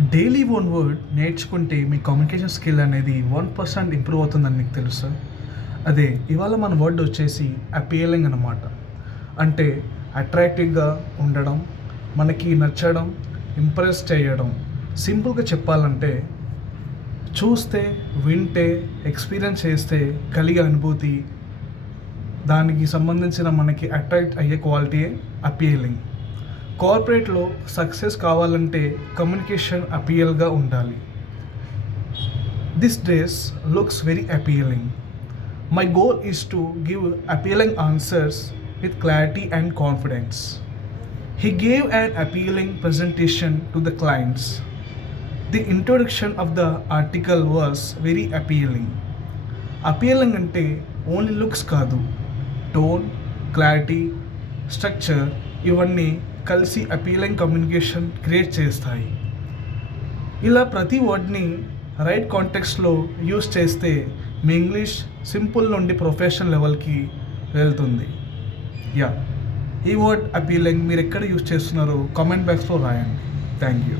Daily one word నేర్చుకుంటే మీ communication skill అనేది 1% improve అవుతుందని మీకు తెలుసా? అదే ఇవాళ మన వర్డ్ వచ్చేసి అపీలింగ్ అన్నమాట. అంటే అట్రాక్టివ్గా ఉండడం, మనకి నచ్చడం, ఇంప్రెస్ చేయడం. సింపుల్గా చెప్పాలంటే చూస్తే, వింటే, ఎక్స్పీరియన్స్ చేస్తే కలిగే అనుభూతి, దానికి సంబంధించిన మనకి అట్రాక్ట్ అయ్యే క్వాలిటీయే అపీలింగ్. కార్పొరేట్లో సక్సెస్ కావాలంటే కమ్యూనికేషన్ అపీల్గా ఉండాలి. This dress looks very appealing. My goal is to give appealing answers with clarity and confidence. He gave an appealing presentation to the clients. The introduction of the article was very appealing. Appealing అంటే only looks కాదు, tone, clarity, structure ఇవన్నీ కలిసి appealing communication create చేస్తాయి. ఇలా ప్రతి వర్డ్ని right కాంటెక్స్లో use చేస్తే మీ English simple నుండి professional లెవెల్కి వెళ్తుంది. యా, ఈ వర్డ్ అపీలింగ్ మీరు ఎక్కడ యూస్ చేస్తున్నారో కామెంట్ బాక్స్లో రాయండి. Thank you.